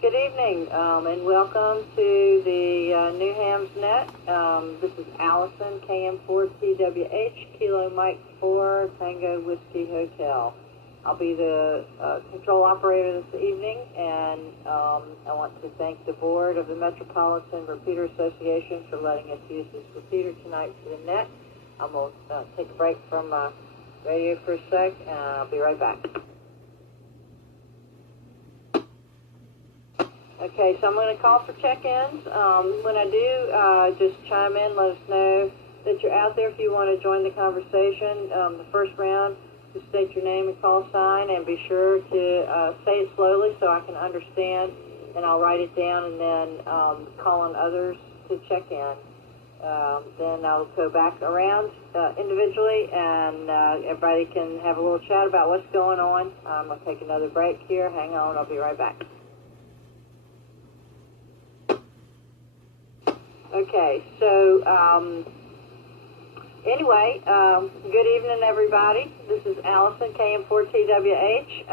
Good evening, and welcome to the New Hams Net. This is Allison, KM4TWH, Kilo Mike 4, Tango Whiskey Hotel. I'll be the control operator this evening, and I want to thank the board of the Metropolitan Repeater Association for letting us use this repeater tonight for the net. I'm going to take a break from my radio for a sec, and I'll be right back. Okay, so I'm going to call for check-ins. When I do, just chime in, let us know that you're out there if you want to join the conversation. The first round, just state your name and call sign, and be sure to say it slowly so I can understand, and I'll write it down and then call on others to check in. Then I'll go back around individually, and everybody can have a little chat about what's going on. I'm going to take another break here. Hang on, I'll be right back. Okay, so anyway, good evening, everybody. This is Allison, KM4TWH.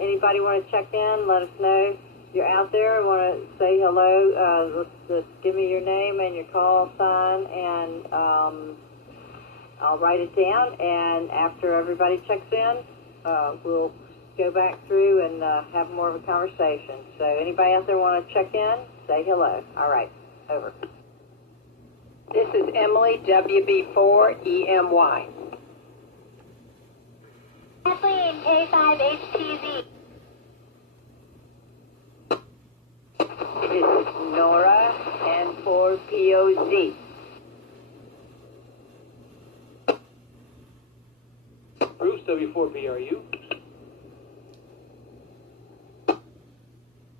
Anybody want to check in, let us know you're out there. Want to say hello, just give me your name and your call sign, and I'll write it down. And after everybody checks in, we'll go back through and have more of a conversation. So anybody out there want to check in, say hello. All right, over. This is Emily, WB4EMY. Kathleen, K5HTZ. This is Nora, N4POZ. Bruce, W4BRU.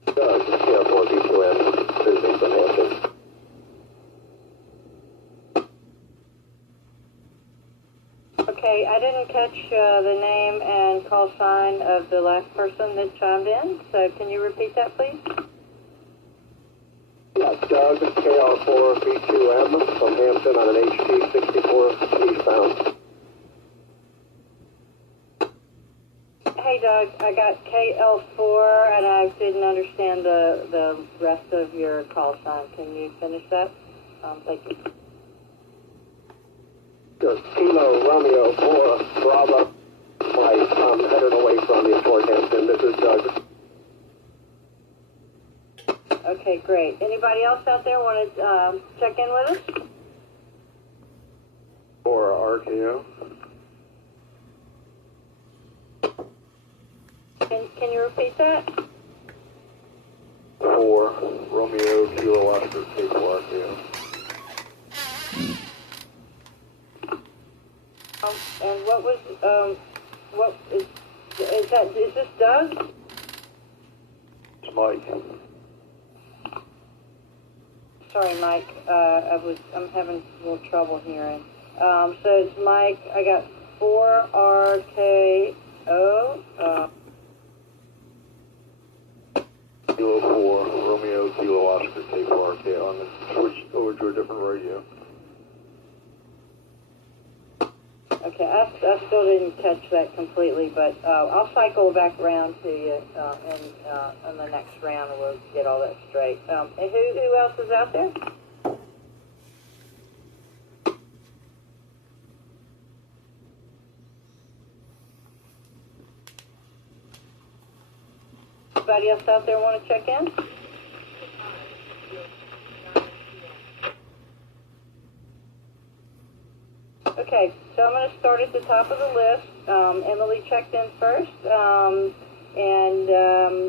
Doug, KM4B2M, visiting from Hampton. Okay, I didn't catch the name and call sign of the last person that chimed in. So can you repeat that, please? Yes, Doug, KR4B2M from Hampton on an HT64 eastbound. Hey, Doug, I got KL4, and I didn't understand the rest of your call sign. Can you finish that? Thank you. Just Kilo Romeo 4 Bravo. I'm headed away from you toward Hampton. This is Doug. Okay, great. Anybody else out there want to check in with us? For RKO. Can you repeat that? 4 Romeo Kilo Oscar Cape RKO. And what is that? Is this Doug? It's Mike. Sorry, Mike. I'm having a little trouble hearing. So it's Mike. I got 4RKO. Kilo 4 Romeo Kilo Oscar Cape RKO. I'm going to switch over to a different radio. Okay, I still didn't catch that completely, but I'll cycle back around to you in the next round, and we'll get all that straight. And who else is out there? Anybody else out there want to check in? Okay, so I'm going to start at the top of the list. Emily checked in first, and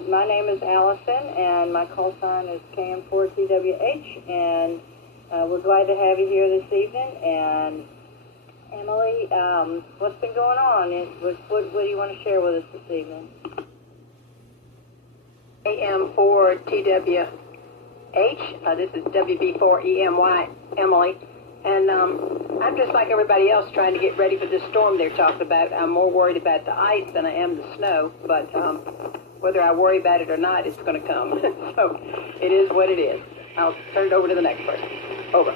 my name is Allison, and my call sign is KM4TWH, and we're glad to have you here this evening. And Emily, what's been going on? What do you want to share with us this evening? AM4TWH. This is WB4EMY, Emily. And I'm just like everybody else trying to get ready for this storm they're talking about. I'm more worried about the ice than I am the snow. But whether I worry about it or not, it's going to come. So it is what it is. I'll turn it over to the next person. Over.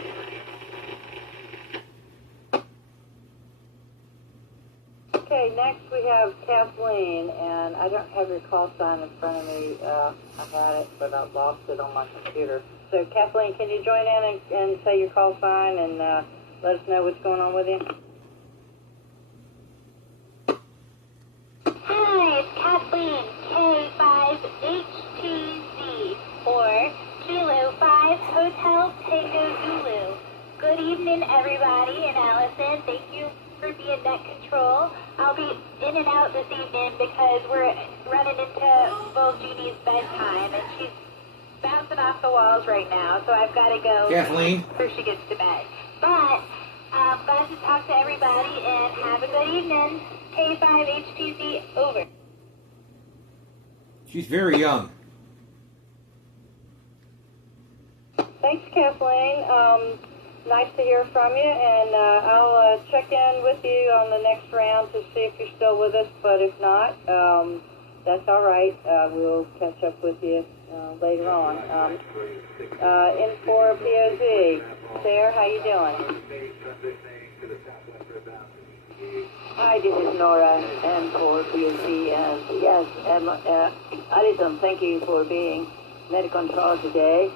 Okay, next we have Kathleen, and I don't have your call sign in front of me. I had it, but I lost it on my computer. So, Kathleen, can you join in and say your call sign and let us know what's going on with you? Hi, it's Kathleen, K5HTZ, or Kilo 5 Hotel Tango Zulu. Good evening, everybody, and Allison, thank you for being net control. I'll be in and out this evening because we're running into Bull Jeannie's bedtime, and she's bouncing off the walls right now, so I've got to go Kathleen? before she gets to bed. But I'm glad to talk to everybody, and have a good evening. K5HTZ, over. She's very young. Thanks, Kathleen. Nice to hear from you, and I'll check in with you on the next round to see if you're still with us, but if not, that's all right. We'll catch up with you later on. N4POZ, Sarah, how you doing? Hi, this is Nora, N4POC, and yes, Alison, thank you for being net control today.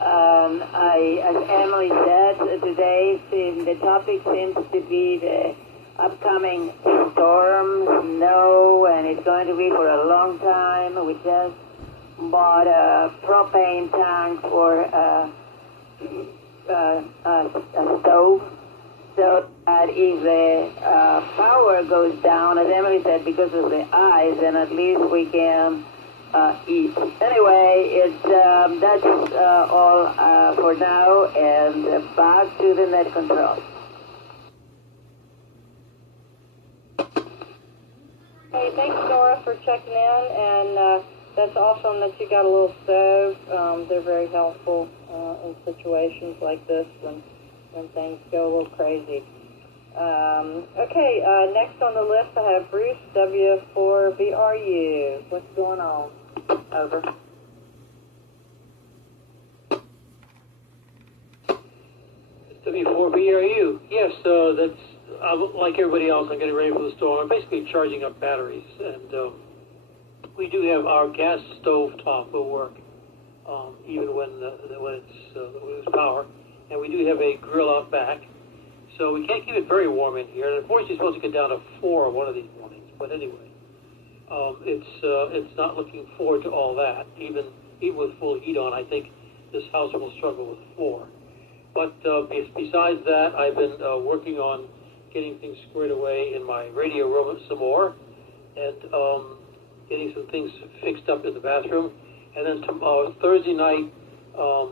As Emily said, today the topic seems to be the upcoming storm, snow, and it's going to be for a long time. We just bought a propane tank for a stove, so that if the power goes down, as Emily said, because of the ice, then at least we can eat. Anyway, that's all for now, and back to the net control. Hey, thanks, Nora, for checking in, and that's awesome that you got a little stove. They're very helpful in situations like this when things go a little crazy. Okay, next on the list I have Bruce, W4BRU. What's going on? Over. W4BRU. Yes, that's like everybody else. I'm getting ready for the storm. I'm basically charging up batteries, and we do have our gas stove top will work even when it's we lose power, and we do have a grill out back, so we can't keep it very warm in here. And unfortunately, it's supposed to get down to 4 one of these mornings. But anyway, it's not looking forward to all that. Even with full heat on, I think this house will struggle with 4. But besides that, I've been working on getting things squared away in my radio room some more, and getting some things fixed up in the bathroom. And then Thursday night,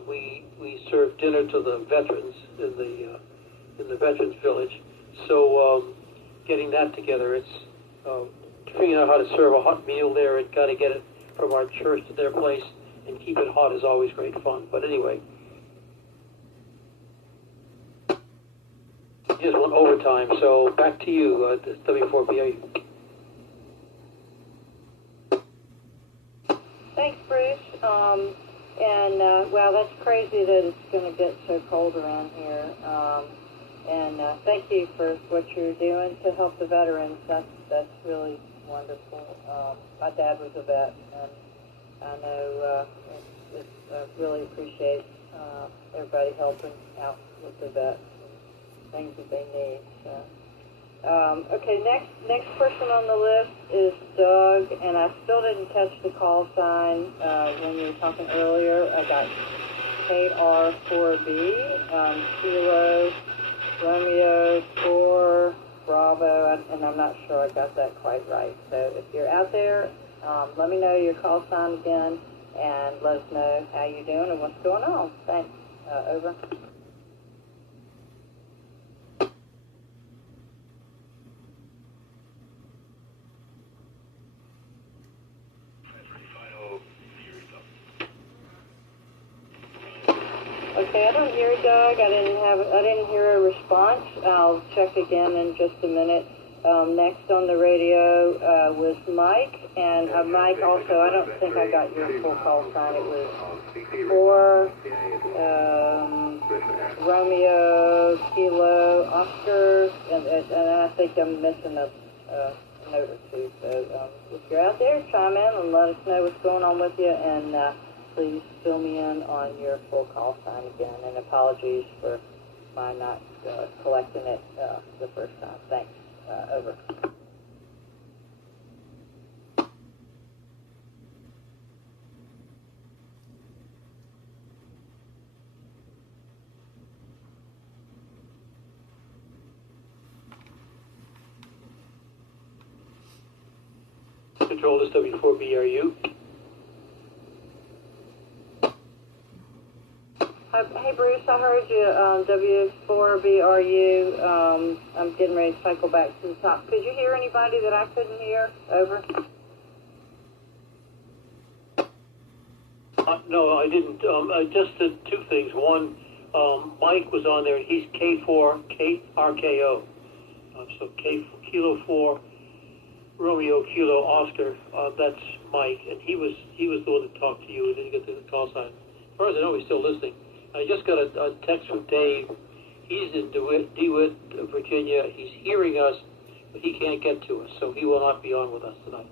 we serve dinner to the veterans in the Veterans Village. So getting that together, it's figuring out how to serve a hot meal there and kind of get it from our church to their place and keep it hot is always great fun. But anyway. Just went overtime, so back to you, W4BA. Thanks, Bruce. Wow, that's crazy that it's going to get so cold around here. Thank you for what you're doing to help the veterans. That's really wonderful. My dad was a vet, and I know really appreciate everybody helping out with the vets. Things that they need. So. Okay, next person on the list is Doug, and I still didn't catch the call sign when you were talking earlier. I got KR4B, Kilo, Romeo 4, Bravo, and I'm not sure I got that quite right. So if you're out there, let me know your call sign again, and let us know how you're doing and what's going on. Thanks. Over. Okay, I don't hear you, Doug. I didn't hear a response. I'll check again in just a minute. Next on the radio was Mike, and Mike also, I don't think I got your full call sign. It was 4, Romeo, Kilo, Oscar, and I think I'm missing a note or two. So if you're out there, chime in and let us know what's going on with you, and please fill me in on your full call sign again, and apologies for my not collecting it the first time. Thanks. Over. Control, this W4BRU. Hey, Bruce, I heard you, W4BRU. I'm getting ready to cycle back to the top. Could you hear anybody that I couldn't hear? Over. No, I didn't. Just two things. One, Mike was on there. He's K4RKO. So Kilo 4, Romeo, Kilo, Oscar. That's Mike, and he was the one that talked to you. He didn't get the call sign. As far as I know, he's still listening. I just got a text from Dave. He's in DeWitt, Virginia. He's hearing us, but he can't get to us, so he will not be on with us tonight.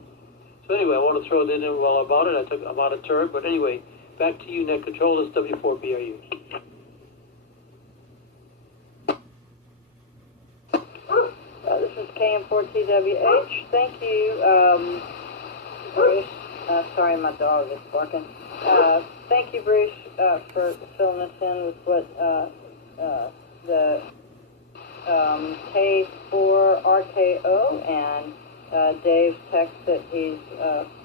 So anyway, I want to throw that in while I'm about it. I'm out of turn, but anyway, back to you, Net Control. This W4BRU. This is KM4TWH. Thank you, Bruce. Sorry, my dog is barking. Thank you, Bruce, for filling us in with what the K4RKO and Dave's text that he's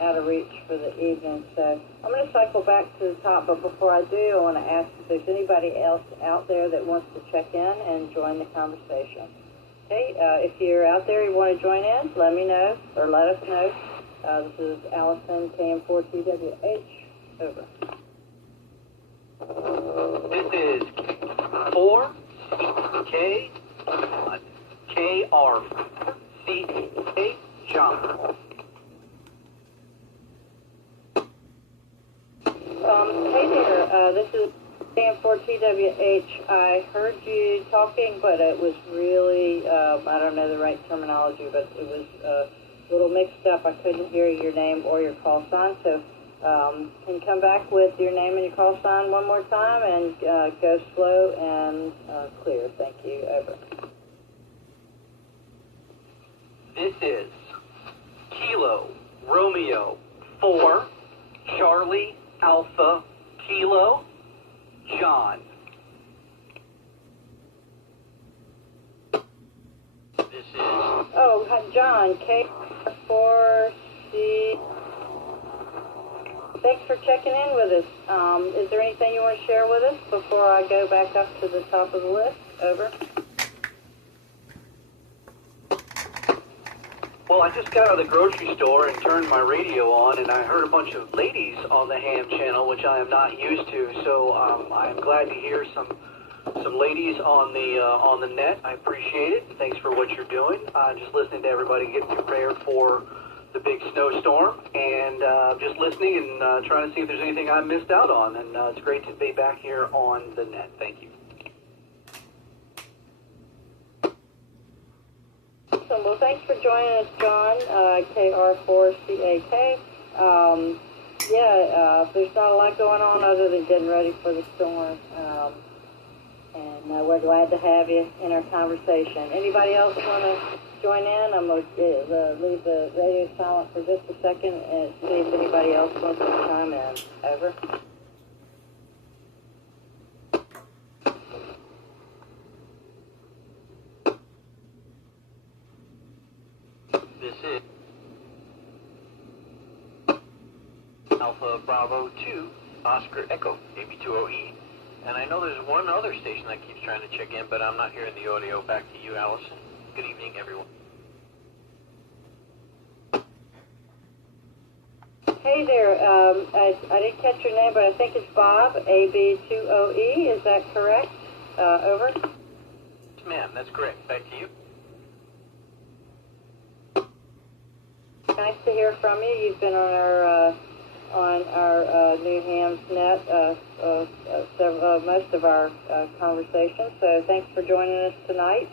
out of reach for the evening. So I'm going to cycle back to the top, but before I do, I want to ask if there's anybody else out there that wants to check in and join the conversation. Okay, if you're out there, you want to join in, let me know, or let us know. This is Allison, KM4TWH. Over. This is 4 K KRCA, John. Hey there, this is Dan for TWH. I heard you talking, but it was really, I don't know the right terminology, but it was a little mixed up. I couldn't hear your name or your call sign, so can you come back with your name and your call sign one more time and go slow and clear? Thank you. Over. This is Kilo Romeo 4 Charlie Alpha Kilo John. This is Oh, hi, John, K4C. Thanks for checking in with us. Is there anything you want to share with us before I go back up to the top of the list? Over. Well, I just got out of the grocery store and turned my radio on, and I heard a bunch of ladies on the ham channel, which I am not used to. So I'm glad to hear some ladies on the net. I appreciate it. Thanks for what you're doing. Just listening to everybody getting prepared for the big snowstorm, and just listening and trying to see if there's anything I missed out on. And it's great to be back here on the net. Thank you. Awesome. Well, thanks for joining us, John, KR4CAK. There's not a lot going on other than getting ready for the storm. And we're glad to have you in our conversation. Anybody else want to join in? I'm going to leave the radio silent for just a second and see if anybody else wants to chime in. Over. This is Alpha Bravo 2 Oscar Echo AB20E. And I know there's one other station that keeps trying to check in, but I'm not hearing the audio. Back to you, Allison. Good evening, everyone. Hey there. I didn't catch your name, but I think it's Bob, AB20E. Is that correct? Over. Yes, ma'am, that's correct. Back to you. Nice to hear from you. You've been on our New Hams net most of our conversations. So thanks for joining us tonight.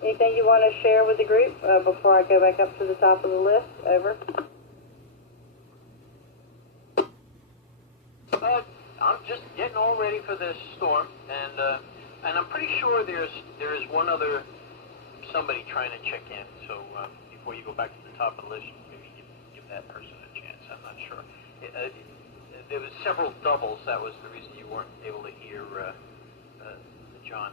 Anything you want to share with the group before I go back up to the top of the list? Over. I'm just getting all ready for this storm, and I'm pretty sure there is one other somebody trying to check in. So before you go back to the top of the list, maybe give that person a chance. I'm not sure. There was several doubles. That was the reason you weren't able to hear John.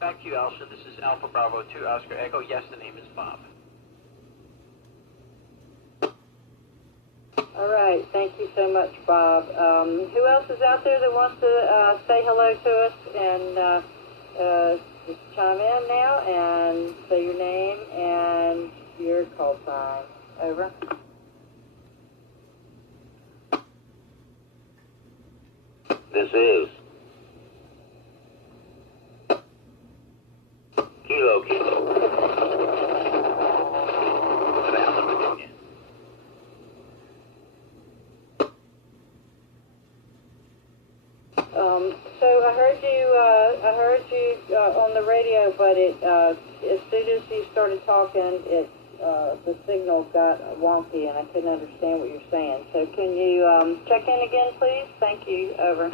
Back to you, Allison. This is Alpha Bravo 2 Oscar Echo. Yes, the name is Bob. All right. Thank you so much, Bob. Who else is out there that wants to say hello to us and just chime in now and say your name and your call sign? Over. This is Kilo Savannah, Virginia. So I heard you on the radio, but as soon as you started talking, the signal got wonky, and I couldn't understand what you're saying. So can you check in again, please? Thank you. Over.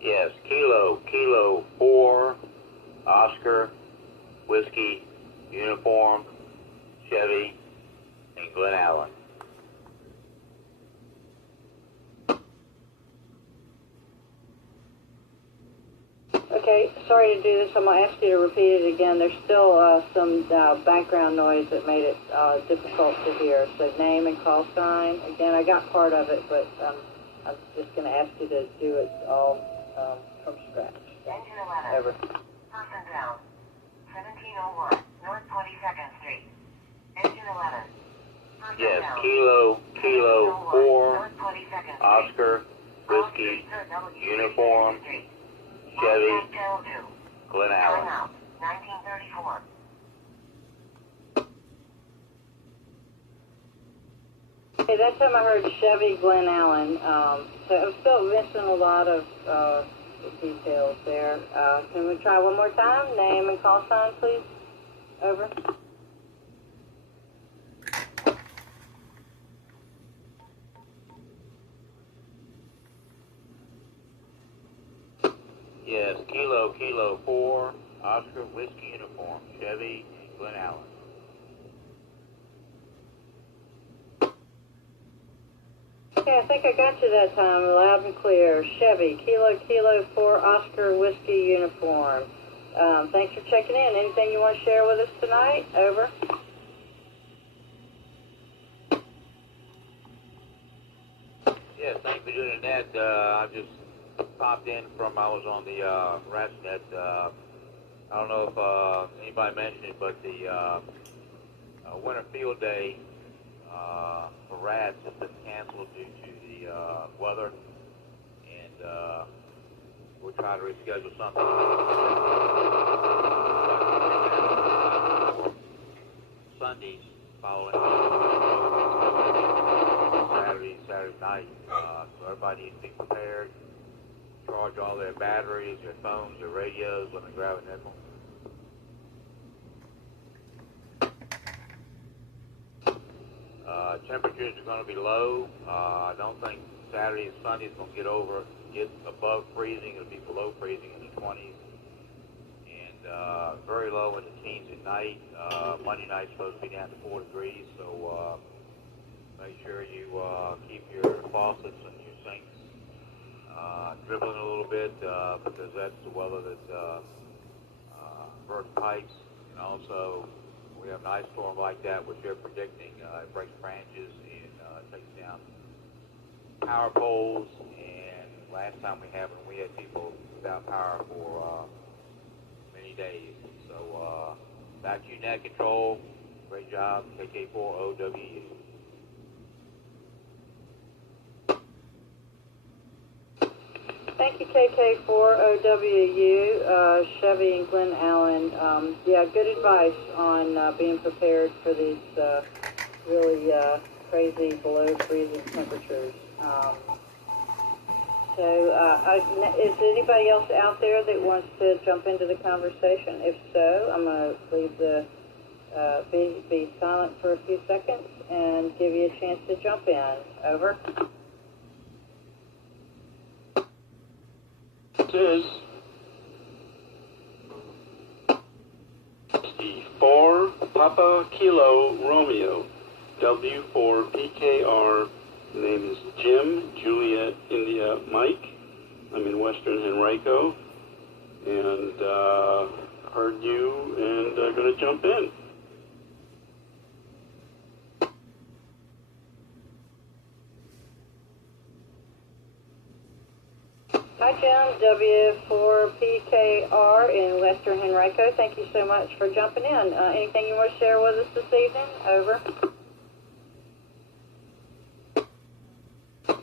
Yes, Kilo 4 Oscar Whiskey Uniform Chevy in Glen Allen. Okay, sorry to do this. I'm going to ask you to repeat it again. There's still some background noise that made it difficult to hear. So name and call sign. Again, I got part of it, but I'm just going to ask you to do it all from scratch. Engine 11. Over. Person down. 1701 North 22nd Street. Engine 11. Person Yes, down. Kilo 4 North 22nd Street. Oscar Whiskey Officer W. Uniform Chevy, Contact Channel 2. Glen Time Allen. out. 1934. Okay, that time I heard Chevy Glen Allen. So I'm still missing a lot of details there. Can we try one more time? Name and call sign, please. Over. Yes, Kilo 4, Oscar Whiskey Uniform, Chevy, and Glen Allen. Okay, I think I got you that time, loud and clear. Chevy, Kilo 4, Oscar Whiskey Uniform. Thanks for checking in. Anything you want to share with us tonight? Over. Yes, thanks for doing that. I just popped in from, I was on the RatsNet. I don't know if anybody mentioned it, but the Winter Field Day for rats has been canceled due to the weather, and we'll try to reschedule something. Sundays following Saturday night. So everybody needs to be prepared. Charge all their batteries, their phones, their radios when they grab a nickel. Temperatures are going to be low. I don't think Saturday and Sunday is going to get above freezing. It'll be below freezing in the 20s. And very low in the teens at night. Monday night's supposed to be down to 4 degrees. So make sure you keep your faucets and your sinks dribbling a little bit because that's the weather that bursts pipes. And also, we have an ice storm like that, which they're predicting. It breaks branches and takes down power poles. And last time we had people without power for many days. So back to you, Net Control. Great job, KK4OWU. Thank you, KK4OWU, Chevy and Glen Allen. Yeah, good advice on being prepared for these really crazy below freezing temperatures. Is anybody else out there that wants to jump into the conversation? If so, I'm going to leave the be silent for a few seconds and give you a chance to jump in. Over. Is C4 Papa Kilo Romeo W4PKR. The name is Jim Juliet India Mike. I'm in Western Henrico and heard you and going to jump in. Hi, Jim, W4PKR in Western Henrico. Thank you so much for jumping in. Anything you want to share with us this evening? Over.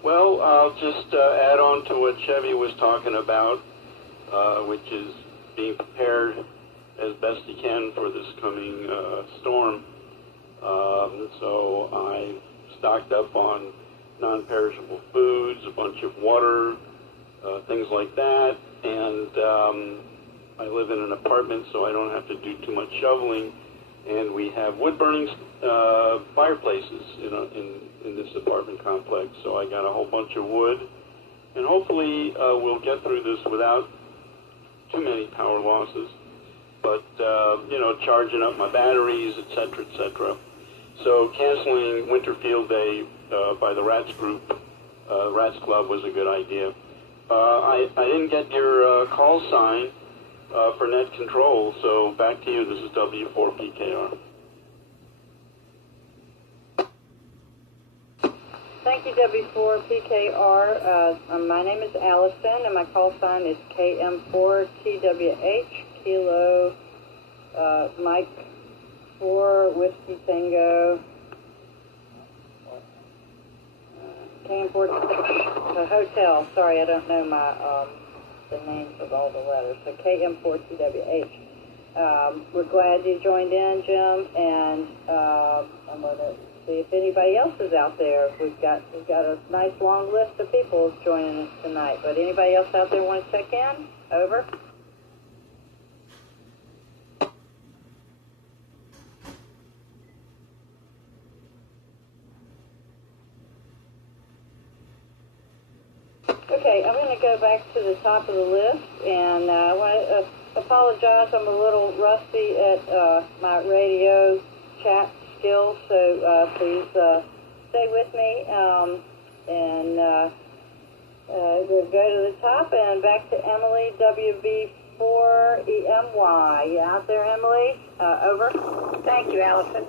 Well, I'll just add on to what Chevy was talking about, which is being prepared as best he can for this coming storm. So I stocked up on non-perishable foods, a bunch of water, things like that, and I live in an apartment, so I don't have to do too much shoveling, and we have wood-burning fireplaces in this apartment complex, so I got a whole bunch of wood, and hopefully we'll get through this without too many power losses, but, charging up my batteries, etc., etc. So canceling Winter Field Day by the Rats Group, Rats Club, was a good idea. I didn't get your call sign for Net Control, so back to you. This is W4PKR. Thank you, W4PKR. My name is Allison, and my call sign is KM4TWH, Kilo Mike 4 Whiskey Tango. KM4 Hotel. Sorry, I don't know my the names of all the letters. So KM4TWH. We're glad you joined in, Jim, and I'm going to see if anybody else is out there. We've got a nice long list of people joining us tonight. But anybody else out there want to check in? Over. Okay, I'm going to go back to the top of the list, and I want to apologize. I'm a little rusty at my radio chat skills, so please stay with me. And we'll go to the top and back to Emily, WB4EMY. You out there, Emily? Over. Thank you, Allison.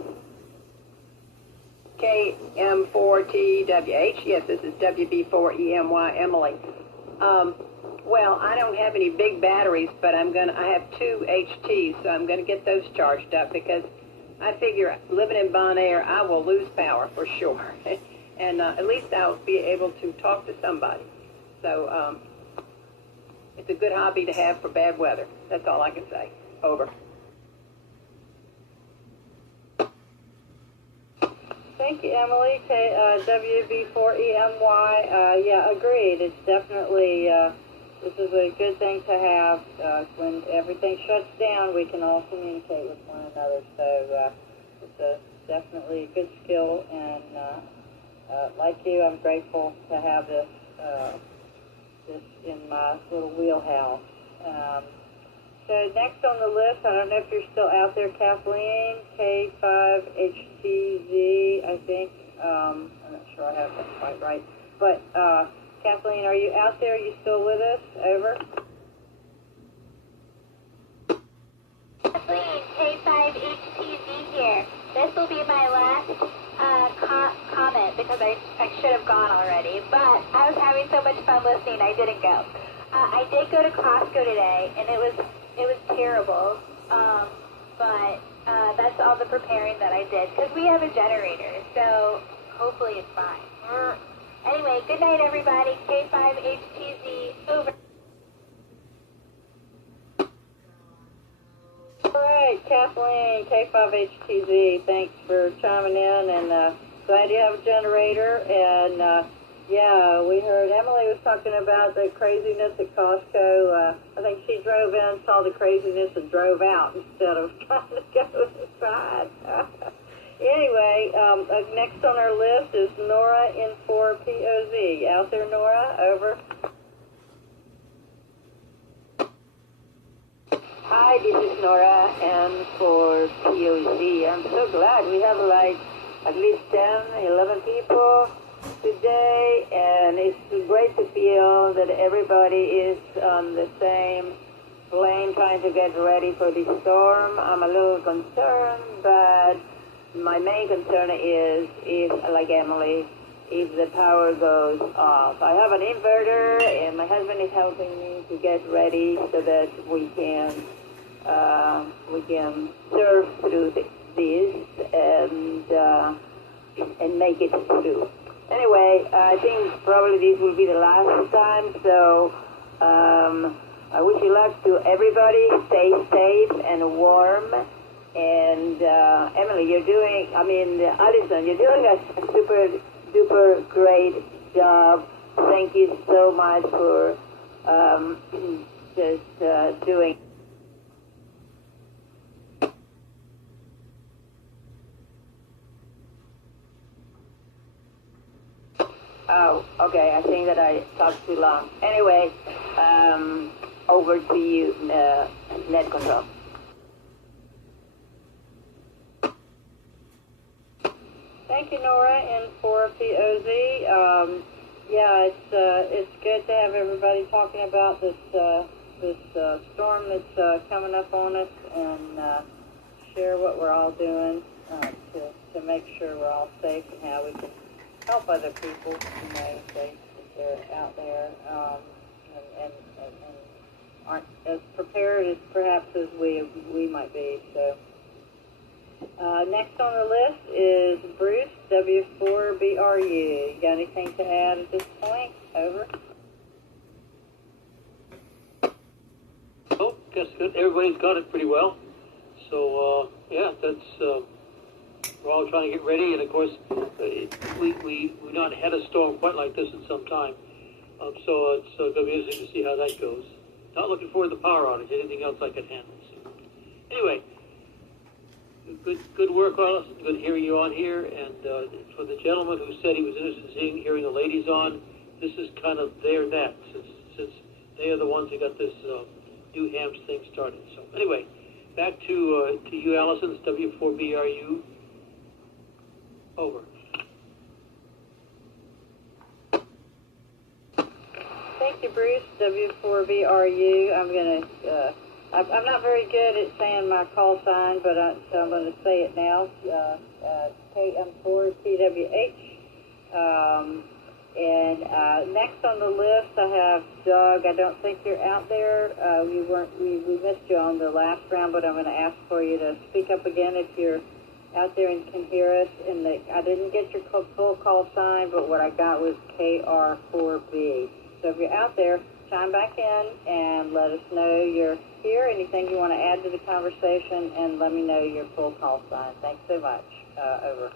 KM4TWH. Yes, this is WB4EMY, Emily. Well, I don't have any big batteries, but I have 2 HTs, so I'm going to get those charged up because I figure living in Bon Air, I will lose power for sure. And at least I'll be able to talk to somebody. So it's a good hobby to have for bad weather. That's all I can say. Over. Thank you, Emily. WB4EMY. Yeah, agreed. It's definitely, this is a good thing to have. When everything shuts down, we can all communicate with one another. So it's definitely a good skill. And like you, I'm grateful to have this in my little wheelhouse. So next on the list, I don't know if you're still out there, Kathleen, K5HTZ, I think. I'm not sure I have that quite right. But Kathleen, are you out there? Are you still with us? Over. Kathleen, K5HTZ here. This will be my last comment because I should have gone already. But I was having so much fun listening, I didn't go. I did go to Costco today, and it was terrible, but that's all the preparing that I did, because we have a generator, so hopefully it's fine. Anyway, good night, everybody. K5HTZ, over. All right, Kathleen, K5HTZ, thanks for chiming in, and glad you have a generator, and yeah, we heard Emily was talking about the craziness at Costco. I think she drove in, saw the craziness, and drove out instead of trying to go inside. Anyway, next on our list is Nora N4POZ. Out there, Nora? Over. Hi, this is Nora N4POZ. I'm so glad we have like at least 10, 11 people today, and it's great to feel that everybody is on the same plane trying to get ready for this storm. I'm a little concerned, but my main concern is like Emily, if the power goes off. I have an inverter, and my husband is helping me to get ready so that we can surf through this and make it through. Anyway, I think probably this will be the last time, so I wish you luck to everybody. Stay safe and warm. And Emily, Allison, you're doing a super duper great job. Thank you so much for just doing. Oh, okay. I think that I talked too long. Anyway, over to you, net control. Thank you, Nora, N4POZ. Yeah, it's good to have everybody talking about this storm that's coming up on us, and share what we're all doing to make sure we're all safe and how we can help other people, if they're out there and aren't as prepared as perhaps as we might be. So next on the list is Bruce, W4BRU. You got anything to add at this point? Over. everybody's got it pretty well. So yeah, that's we're all trying to get ready, and of course we've not had a storm quite like this in some time. So it's going to be interesting to see how that goes. Not looking forward to the power outage. Anything else I can handle. So, anyway, good work, Allison. Good hearing you on here. And for the gentleman who said he was interested in hearing the ladies on, this is kind of their net, since they are the ones who got this new hams thing started. So anyway, back to you, Allison. It's W4BRU. Over. Thank you, Bruce. W4BRU. I'm not very good at saying my call sign, but so I'm going to say it now. KM4TWH. And next on the list, I have Doug. I don't think you're out there. We missed you on the last round, but I'm going to ask for you to speak up again if you're out there and can hear us. And I didn't get your full call sign, but what I got was KR4B. So if you're out there, chime back in and let us know you're here, anything you want to add to the conversation, and let me know your full call sign. Thanks so much. Over.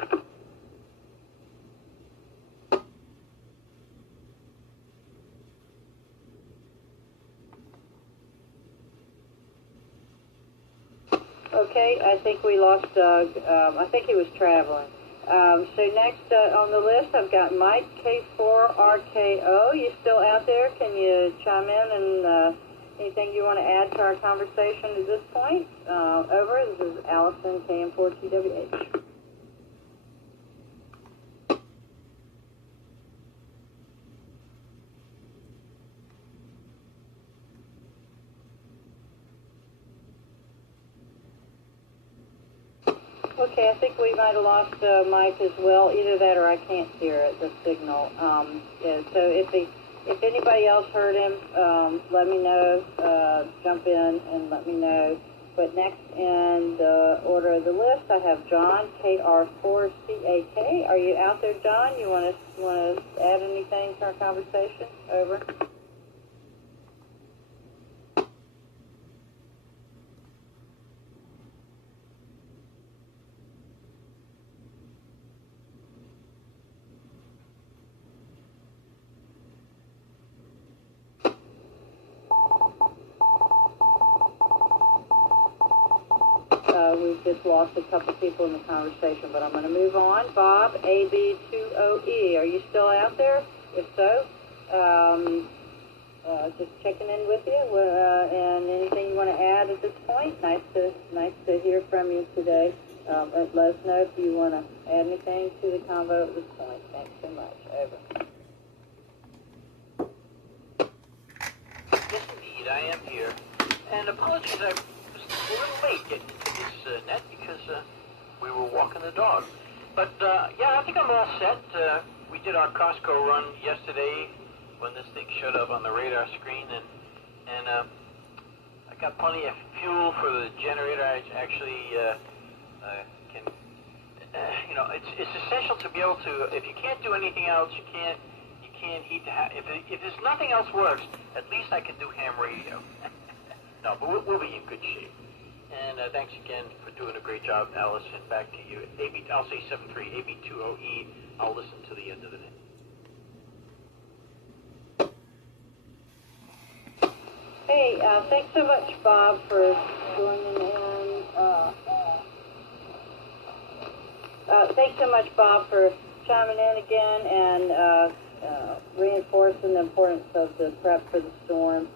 Okay, I think we lost Doug. I think he was traveling. So next on the list, I've got Mike K4RKO. You still out there? Can you chime in and anything you want to add to our conversation at this point? Over. This is Allison, KM4TWH. Okay, I think we might have lost Mike as well. Either that or I can't hear it, the signal. Yeah, so if anybody else heard him, let me know. Jump in and let me know. But next in the order of the list, I have John, KR4CAK. Are you out there, John? You want to add anything to our conversation? Over. We've just lost a couple people in the conversation, but I'm going to move on. Bob, AB20E, are you still out there? If so, just checking in with you. And anything you want to add at this point? Nice to hear from you today. Let us know if you want to add anything to the convo at this point. Thanks so much. Over. Yes, indeed, I am here. And apologies, I was a little late getting into this net because we were walking the dog. But yeah, I think I'm all set. We did our Costco run yesterday when this thing showed up on the radar screen, and I got plenty of fuel for the generator. I actually can, you know, it's essential to be able to. If you can't do anything else, you can't heat the if there's nothing else works, at least I can do ham radio. No, but we'll be in good shape. And thanks again for doing a great job, Allison. Back to you. I'll say 73 AB20E. I'll listen to the end of the day. Hey, thanks so much, Bob, for joining in. Thanks so much, Bob, for chiming in again and reinforcing the importance of the prep for the storm.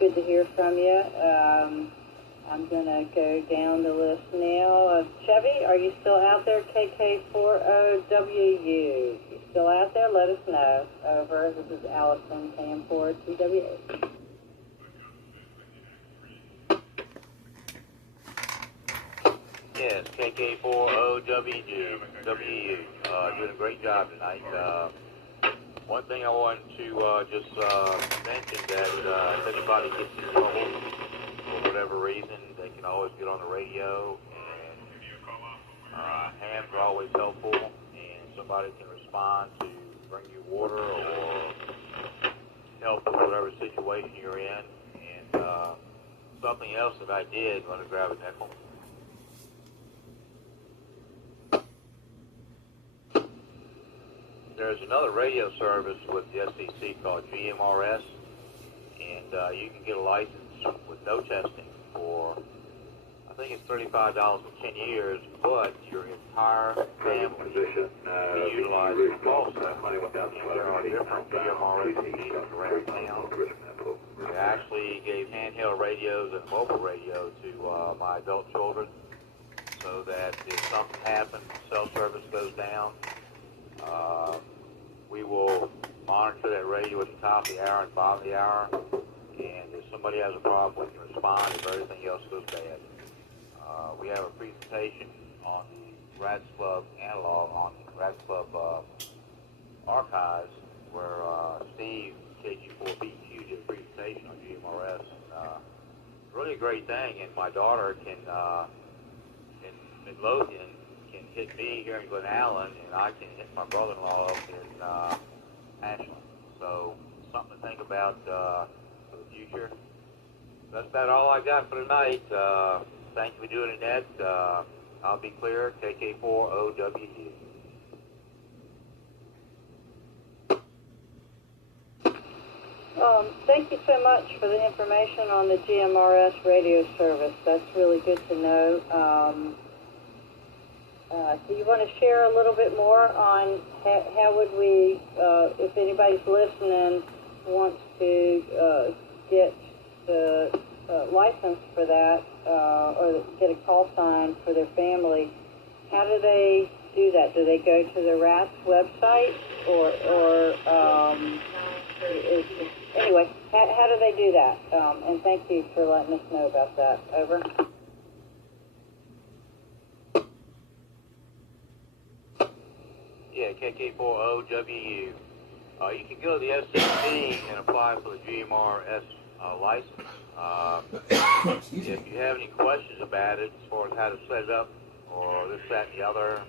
Good to hear from you. I'm going to go down the list now. Chevy, are you still out there? KK40WU. You still out there? Let us know. Over. This is Allison, KM4TWH. Yes, KK40WU. Doing a great job tonight. One thing I wanted to just mention that if anybody gets in trouble for whatever reason, they can always get on the radio, and hams are always helpful, and somebody can respond to bring you water or help with whatever situation you're in. And something else that I did, want to grab a nickel. There's another radio service with the SEC called GMRS, and you can get a license with no testing for, I think it's $35 for 10 years, but your entire family can utilize it also. And there are different GMRS stations around town. We actually gave handheld radios and mobile radio to my adult children so that if something happens, cell service goes down, we will monitor that radio at the top of the hour and bottom of the hour, and if somebody has a problem, we can respond if everything else goes bad. We have a presentation on the Rats Club analog, on the Rats Club archives, where Steve, KG4BQ, did a presentation on GMRS. It's really a great thing, and my daughter can, in Midlothian, can hit me here in Glen Allen, and I can hit my brother-in-law up in Ashland. So, something to think about for the future. That's about all I got for tonight. Thank you for doing it, Ned. I'll be clear, KK4OWU. Thank you so much for the information on the GMRS radio service. That's really good to know. Do you want to share a little bit more on how would we, if anybody's listening, wants to get the license for that, or get a call sign for their family, how do they do that? Do they go to the RATS website, anyway, how do they do that? And thank you for letting us know about that. Over. Yeah, KK4OWU. You can go to the SEC and apply for the GMRS license. If you have any questions about it, as far as how to set it up, or this, that, and the other,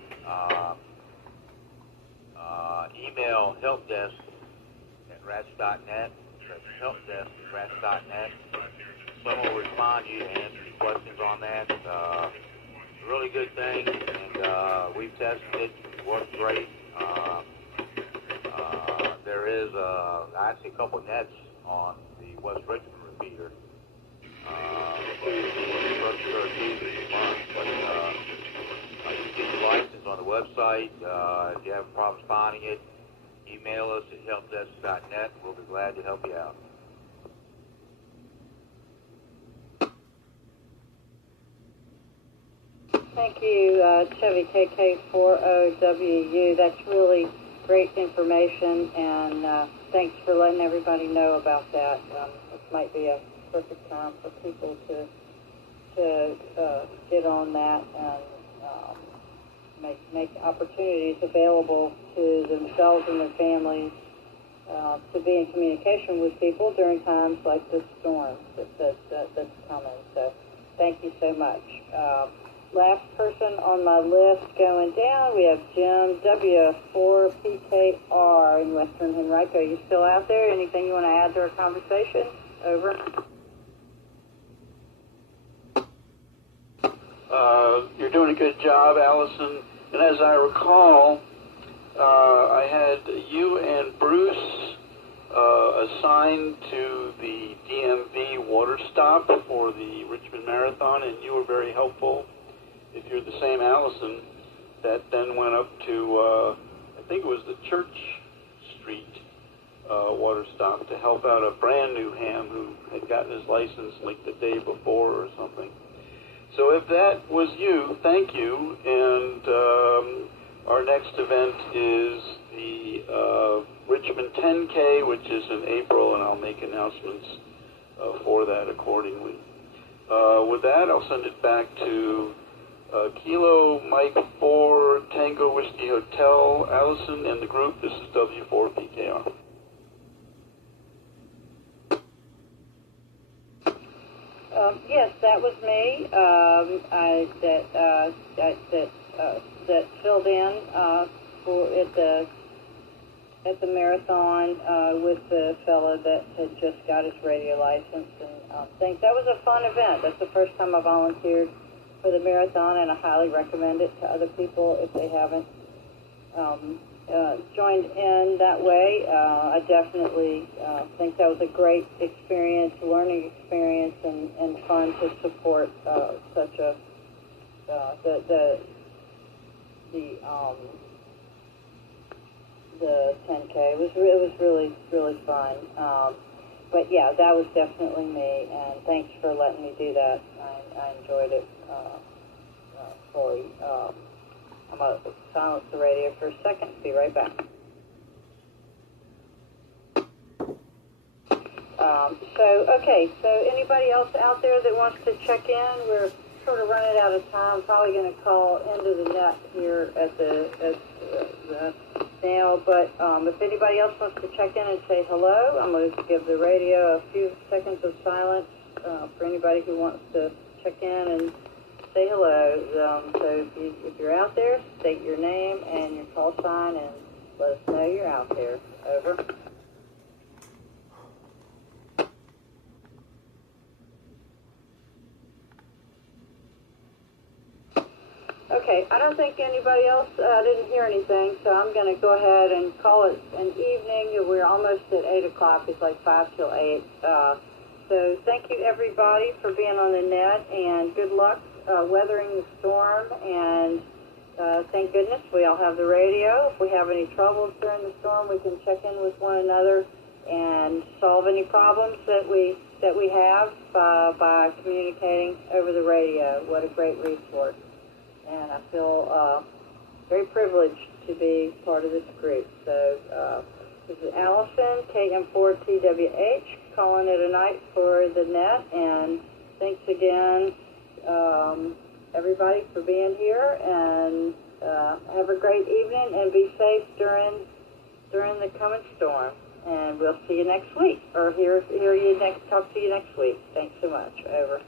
email helpdesk@rats.net. That's helpdesk@rats.net. Someone will respond to you and answer any questions on that. It's a really good thing, and we've tested it. It works great. There is actually a couple nets on the West Richmond repeater. You can get your license on the website. If you have a problem finding it, email us at helpdesk.net. We'll be glad to help you out. Thank you, Chevy KK4OWU. That's really great information, and thanks for letting everybody know about that. This might be a perfect time for people to get on that and make opportunities available to themselves and their families to be in communication with people during times like this storm that's coming. So thank you so much. Last person on my list going down, we have Jim W4PKR in Western Henrico. You still out there? Anything you want to add to our conversation? Over. You're doing a good job, Allison. And as I recall, I had you and Bruce assigned to the DMV water stop for the Richmond Marathon, and you were very helpful. If you're the same Allison, that then went up to, I think it was the Church Street water stop to help out a brand new ham who had gotten his license like the day before or something. So if that was you, thank you. And our next event is the Richmond 10K, which is in April, and I'll make announcements for that accordingly. With that, I'll send it back to Kilo Mike 4 Tango Whiskey Hotel, Allison and the group. This is W4PKR. Yes, that was me. That filled in for at the at the marathon with the fellow that had just got his radio license, and think that was a fun event. That's the first time I volunteered for the marathon, and I highly recommend it to other people if they haven't joined in that way. I definitely think that was a great experience, learning experience, and fun to support such a the 10K. It was really fun. But yeah, that was definitely me, and thanks for letting me do that. I enjoyed it fully. I'm going to silence the radio for a second. Be right back. So anybody else out there that wants to check in? We're sort of running out of time. Probably going to call into the net here at the now. But if anybody else wants to check in and say hello, I'm going to give the radio a few seconds of silence for anybody who wants to check in and say hello. So if you're out there, state your name and your call sign and let us know you're out there. Over. Okay, I don't think anybody else didn't hear anything, so I'm going to go ahead and call it an evening. We're almost at 8 o'clock. It's like 5 till 8. So thank you, everybody, for being on the net, and good luck weathering the storm. And thank goodness we all have the radio. If we have any troubles during the storm, we can check in with one another and solve any problems that we have by communicating over the radio. What a great resource. And I feel very privileged to be part of this group. So this is Allison, KM4TWH, calling it a night for the net. And thanks again, everybody, for being here. And have a great evening and be safe during the coming storm. And we'll see you next week, or talk to you next week. Thanks so much. Over.